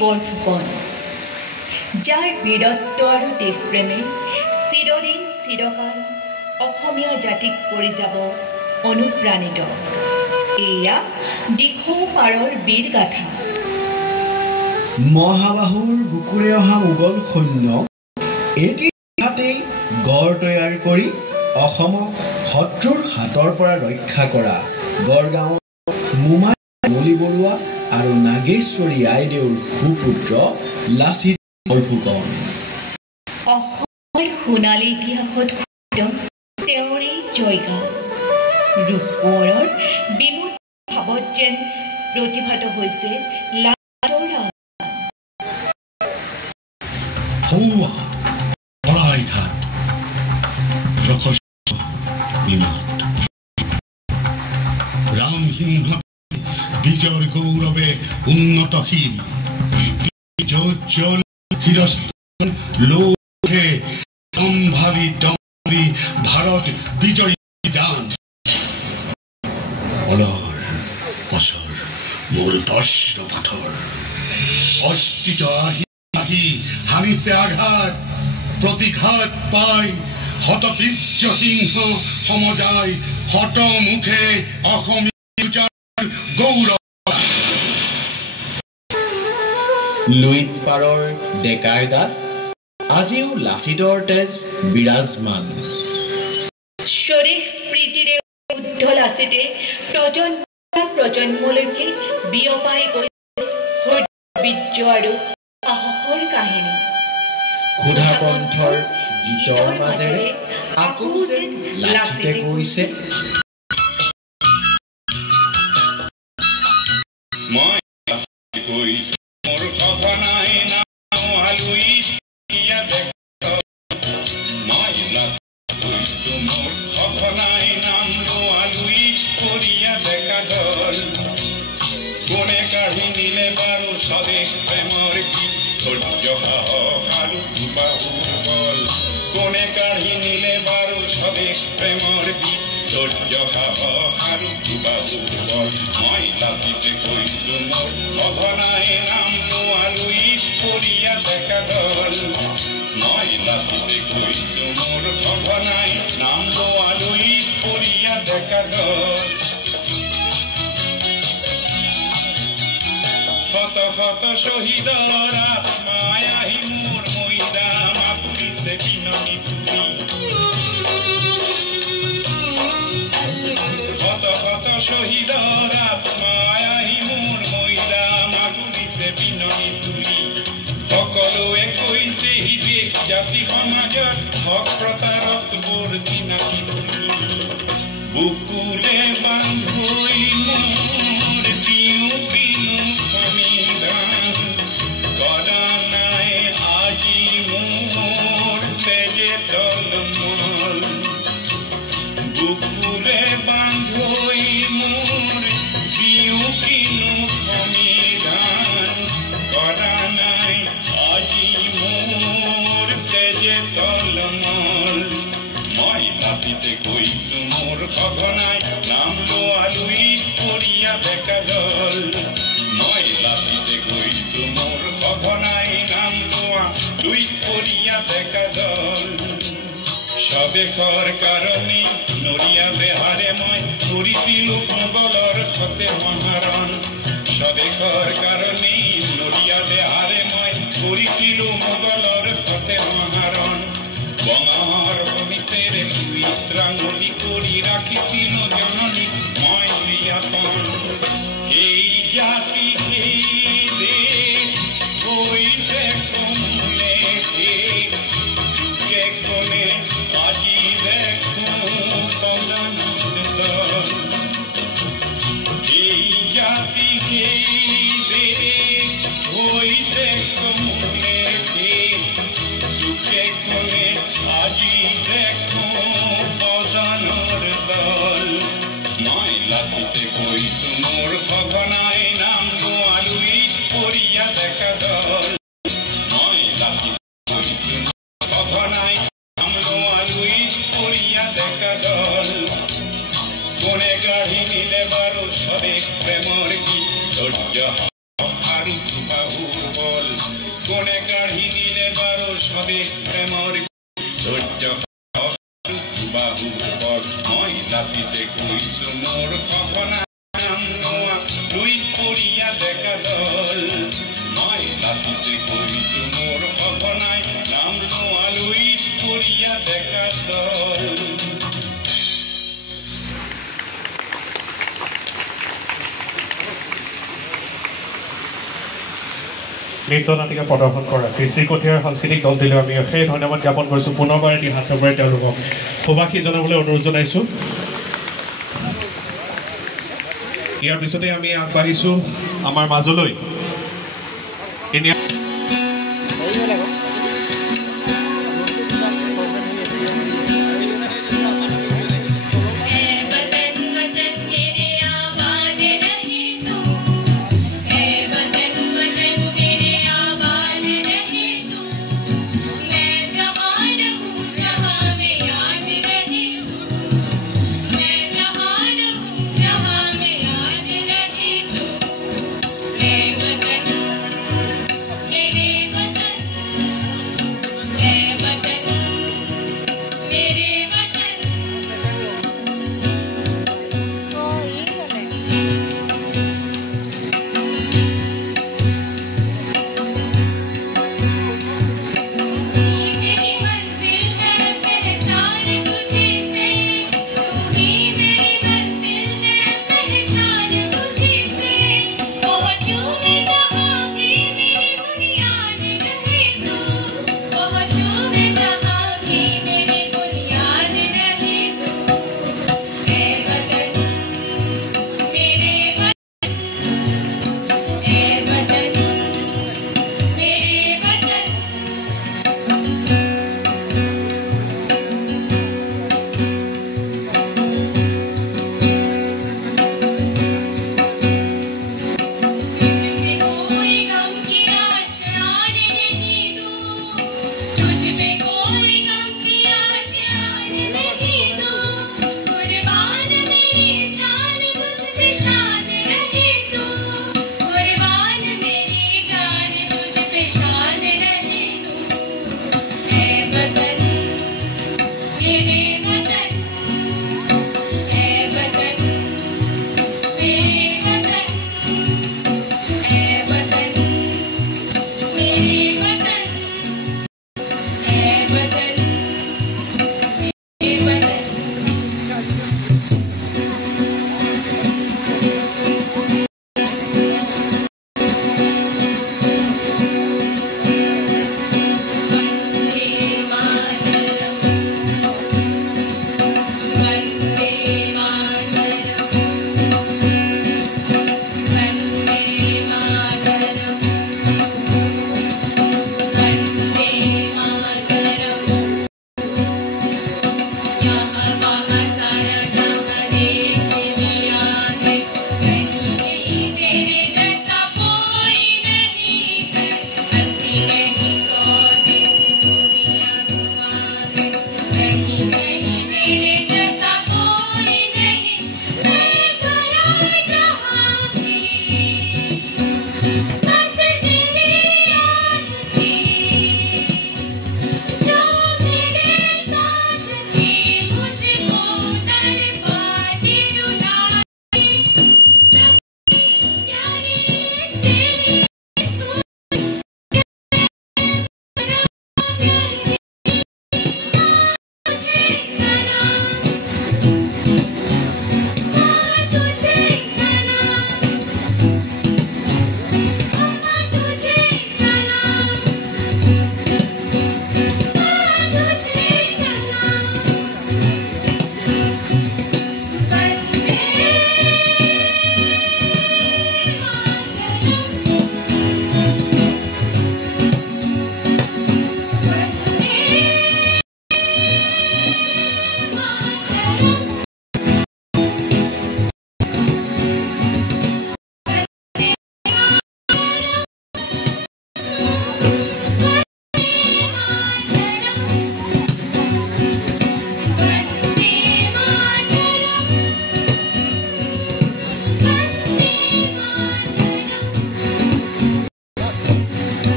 বৰফুকন, যাৰ বীৰত্ব আৰু দেশপ্ৰেমে চিৰদিন চিৰকাল অসমীয়া জাতিক কৰি যাব অনুপ্ৰাণিত। এয়া দিখৌ পাৰৰ বীৰ গাথা। মহাবাহুৰ বুকুৰে অহা মোগল সৈন্য এটি হাতেই গড় তৈয়াৰ কৰি অসমক শত্ৰুৰ হাতৰ পৰা ৰক্ষা কৰা গড়গাঁৱৰ মোমাই মলি বৰুৱা আৰু নাগেশ্বৰী আইদেউৰ সুপুত্ৰ লাচিত বৰফুকন। অসমৰ সোণালী ইতিহাসত তেওঁৰে জয়গান। ৰূপ কোঁৱৰৰ বিমূৰ্ত ভাৱত যেন প্ৰতিভাত হৈছে লাচিতৰ ৰামসিংহ বিজয়ৰ গৌৰৱে উন্নতশীল ভাৰত বিজয়ী যান অলর অসর মোর দস্য পাথর অস্থিত আহি হানিছে আঘাত প্রতিঘাত পাই হতবীর্য সিংহ সমজাই হত মুখে অসমীয়া গৌৰৱ। লুইত পাৰৰ ডেকাৰ গাত আজিও লাচিতৰ তেজ বিৰাজমান। স্বদেশ স্মৃতিৰে শুদ্ধ লাচিতে প্ৰজন্মলৈকে বিয়পাই গৈ বীৰ্য আৰু সাহসৰ কাহিনী। ক্ষুধা কণ্ঠৰ গীতৰ মাজেৰে আকৌ যেন লাচিতে কৈছে, মই মোৰ সঘনাই নাম আলুইত মই কৈছো মোৰ সঘনাই নাম আলুইত কৰিয়া দেখা দল কোনে কাঢ়ি নিলে বাৰু স্বদেশ প্ৰেমৰ গীত ধৈৰ্য সাহস আৰু বাহুবল কোনে কাঢ়ি নিলে বাৰু স্বদেশ প্ৰেমৰ গীত ধৈৰ্য সাহস আৰু বাহুবল। মই লাচিতে কৈছো মোৰ সঘনাই নাম আলুইত কৰিয়া দেখা দল মই লাচিতে কৈছো মোৰ সঘনাই নাম আলুইত কৰিয়া দেখা দল। শত শত শহীদৰ আত্মাই আহি মোৰ মৈদাম আপুৰিছে বিননি তুলি শত শত শহীদৰ আত্মাই আহি মোৰ মৈদাম আপুৰিছে বিননি তুলি সকলোৱে কৈছে দেশ জাতি সমাজত হক প্ৰতাৰত বোৰ চিনাকি তুলি বুকুলে বান্ধৈ মোৰ দিওঁ বিনু সমিধান কৰা নাই আজি মোৰ তেজে তলমল বুকুলে বান্ধৈ মোৰ দিওঁ বিনু সমিধান কৰা নাই আজি মোৰ তেজে তলমল। মই লাচিতে কৈছো মোৰ সঘনাই নাম আলুইত কৰিয়া দেখা দল মই লাচিতে কৈছো মোৰ সঘনাই নাম আলুইত কৰিয়া দেখা দল। স্বদেশৰ কাৰণে নৰিয়া বেহাৰে মই কৰিছিলো মোগলৰ সতে মহাৰণ স্বদেশৰ কাৰণে নৰিয়া বেহাৰে মই কৰিছিলো মোগলৰ সতে মহাৰণ বঙৰ ভূমিতেৰে আঙুলি কৰি ৰাখিছিলো জননী মই বিয়াপন এই জাতি সেই দেশ কৈছে কোনে কোনে আজি দেখো এই জাতি সেই দেশ কৈছে কোনে বল কোনে কাঢ়ি নিলে বাৰু সবে প্ৰেমৰ ধৈৰ্য বাহু বল মই লাচিতে কৈছো মোৰ সপনা নাম নোৱা লুইত পৰিয়া ডেকা দল মই লাচিতে কৈছো মোৰ সপনাই নাম নোৱা লুইত পৰিয়া ডেকা দল নৃত্য নাটিকা প্ৰদৰ্শন কৰা কৃষি কঠীয়াৰ সাংস্কৃতিক দলটিলৈ আমি অশেষ ধন্যবাদ জ্ঞাপন কৰিছোঁ পুনৰবাৰ এটি হাত চাপৰি তেওঁলোকক সুবাসী জনাবলৈ অনুৰোধ জনাইছোঁ ইয়াৰ পিছতে আমি আগবাঢ়িছোঁ আমাৰ মাজলৈ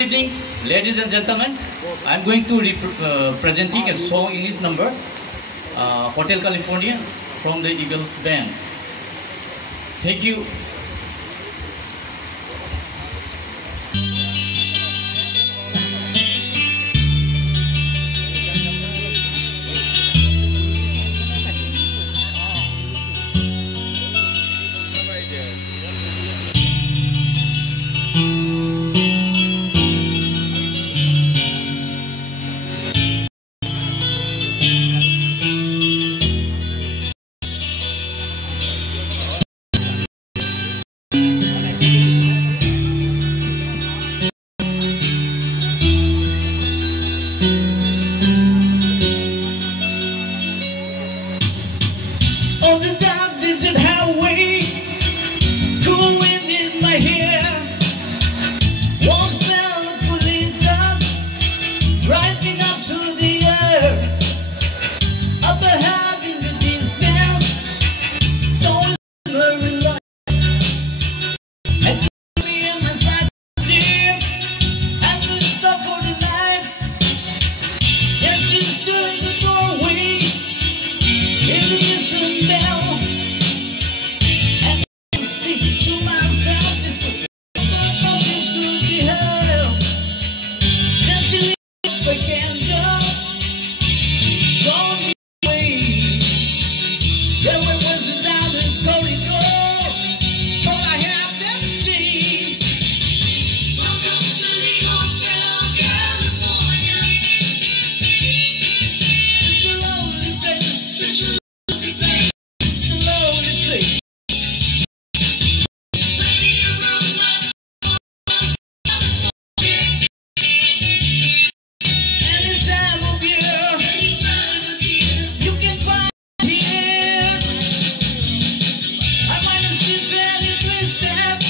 Good evening, ladies and gentlemen. I'm going to presenting a song in his number, Hotel California, from the Eagles Band. Thank you. On the dark desert highway, cool wind in my hair, warm smell of pulling dust rising up to the air. Up ahead in the distance, saw a blurry light, and me and my side deep, and we stopped for the night. Yeah, she stood in the doorway, in the distant bell, and I stick to myself, this could be hell. Then she lit up a candle, she showed me the way. There were voices down the corridor, but I had them see. Welcome to the Hotel California. It's a lonely place, such a lonely place. It's a lonely place. Maybe you run like any time of year, you can find here. I might have still fed and twisted.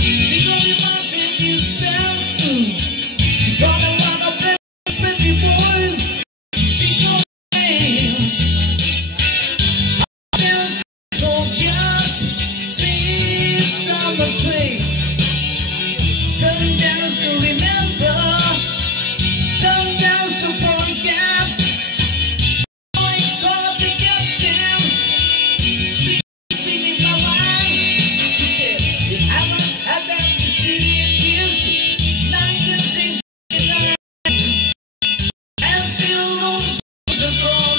She got me lost in this dance. She got a lot of pretty boys. She got names. There's no yacht, sweet summer swing. Some dance to remember, some dance to forget. I called the captain, speaking my mind. He said, "If I haven't had that experience since 1969, and still those days are gone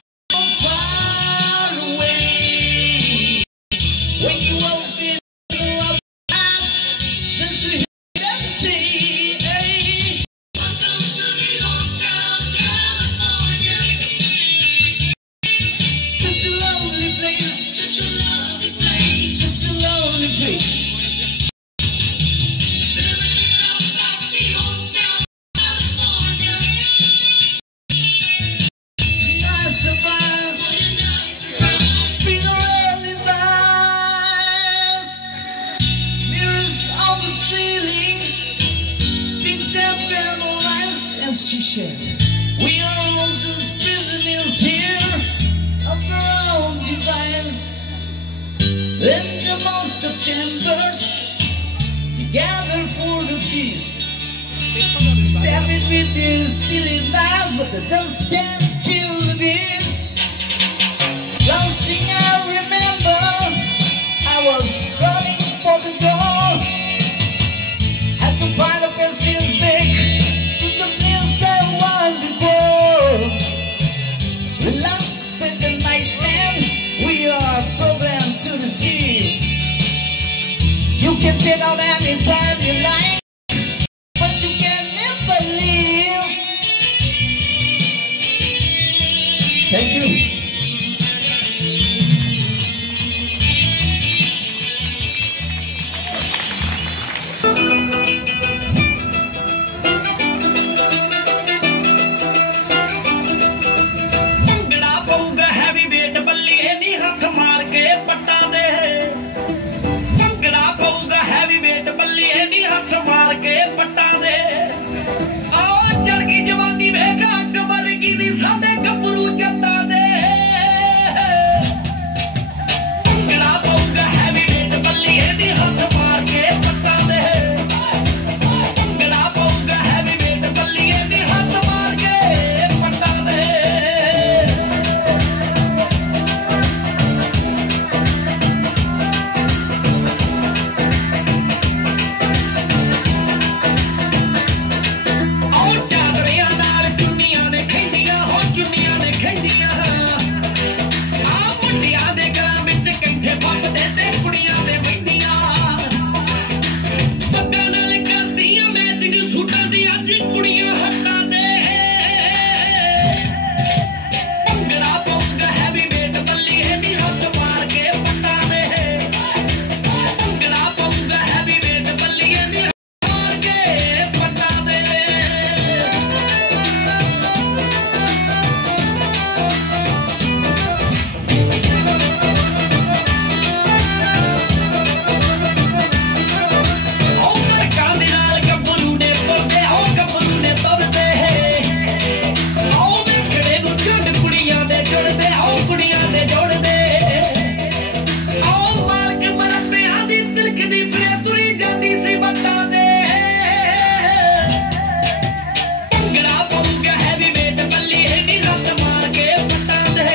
far away. When you open the love eyes, just to hear them say, hey, ceiling, things have been lies, and she said, we are all just prisoners here of our own device. In the most of chambers, together for the feast. Stab it with their stealing knives, but the dust can't kill the beast. Last thing I remember, I was running for the door. Had to find a patience back to the place I was before. Relax in the night, man, we are programmed to deceive. You can sit down anytime you like, but you can never leave. Thank you. पट्टा